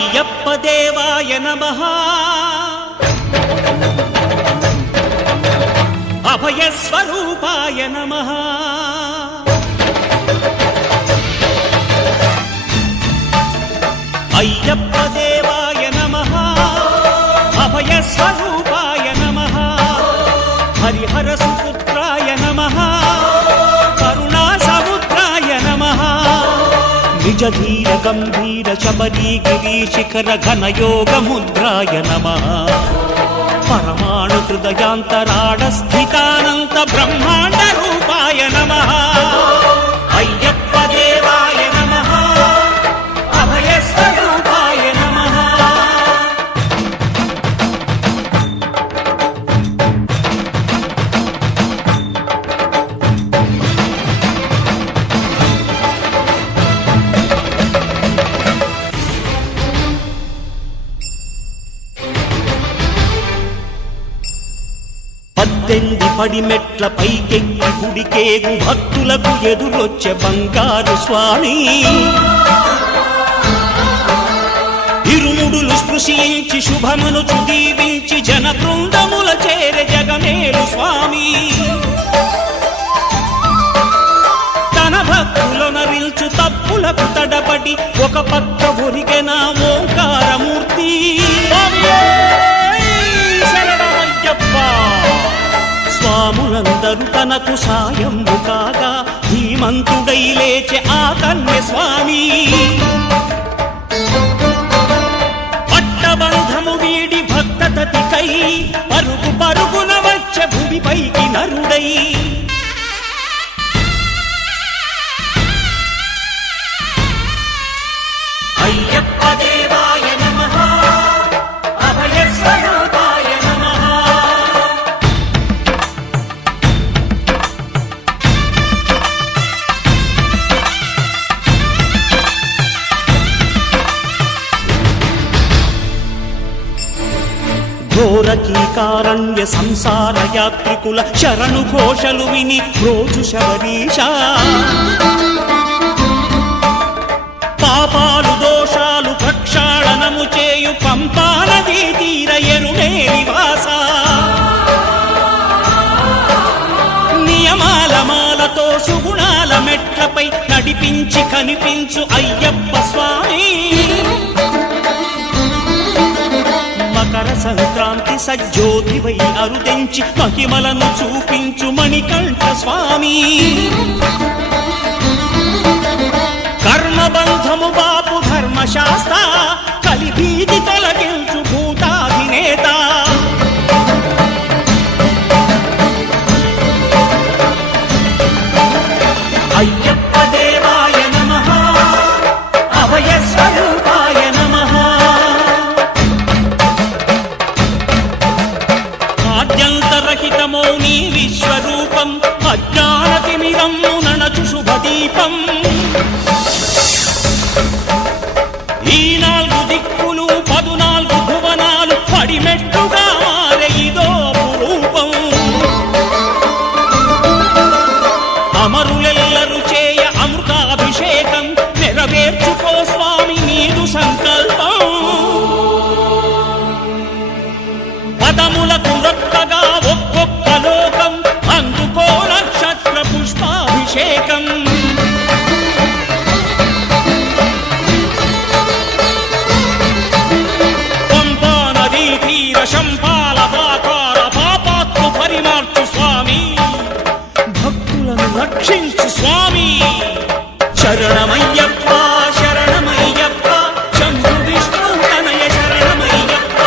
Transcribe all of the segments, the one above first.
అయ్యప్పదేవాయ నమః అభయస్వరూపాయ నమః అయ్యప్పదేవాయ నమః అభయస్వరూపాయ నమః హరిహర సుపుత్రాయ నమః కరుణా సముద్రాయ నమః నిజధీర గంభీర శబరీ గిరీశిఖర ఘనయోగ ముద్రాయ నమః పరమాణు హృదయాంతరాళ స్థితానంత బ్రహ్మాండ రూపాయ నమః అయ్యప్ప దేవాయ నమః అభయస్వరూపాయ నమః పద్దెనిమిది పడిమెట్ల పైకెక్కి గుడికేగు భక్తులకు ఎదురొచ్చే బంగారు స్వామి ఇరుముడులు స్పృశించి శుభమును దీవించి జన బృందముల చేరే జగమేలు స్వామి తన భక్తులనరిల్చు తప్పులకు తడబడి ఒక పక్క ఒరిగెన ఓంకారమూర్తి స్వాములందరూ తనకు సాయము కాగా ధీమంతుడై లేచే ఆ కన్య స్వామి పట్టబంధము వీడి భక్తతతికై పరుగు పరుగున వచ్చే భూమిపైకి నరుడై అయ్యప్ప దేవాయ నమః అభయస్వరూపాయ నమః ఘోరకీకారణ్య సంసార యాత్రికుల శరణు ఘోషలు విని రోజు శబరీష పాపాలు దోషాలు ప్రక్షాళనము చేయు పంపానదీ తీర ఎరుమే నివాస నియమాల మాలతో సుగుణాల మెట్లపై నడిపించి కనిపించు అయ్యప్ప స్వామి మకర సంక్రాంతి సజ్జోతివై అరుదించి మహిమలను చూపించు మణికంఠ స్వామి కర్మబంధము బాపు ధర్మశాస్త్ర కలిభీతి తొలగించు భూతాధినేత అయ్యప్ప దేవాయ నమః అభయస్వరూపాయ నమః ఆద్యంతరహితమో నీ విశ్వరూపం అజ్ఞానతిమిరము నణచు శుభదీపం ఈ 4 దిక్కులు 14 భువనాలు పడిమెట్టుగా మారే ఇదో రూపం అమరులెల్లరు చేయ అమృతాభిషేకం నెరవేర్చుకో స్వామి నీదు సంకల్పం రక్షించు స్వామి. శరణమయ్యప్ప శరణమయ్యప్ప శంభు విష్ణు తనయ శరణమయ్యప్ప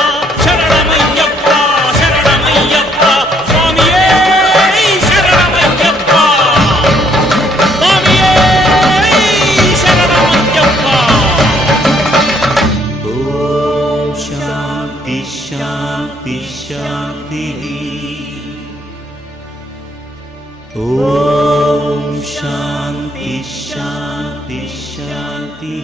శరణమయ్యప్ప శరణమయ్యప్ప స్వామియే శరణమయ్యప్ప స్వామియే శరణమయ్యప్ప. ఓం శాంతి శాంతి శాంతి. ఓం శాంతి శాంతి శాంతి.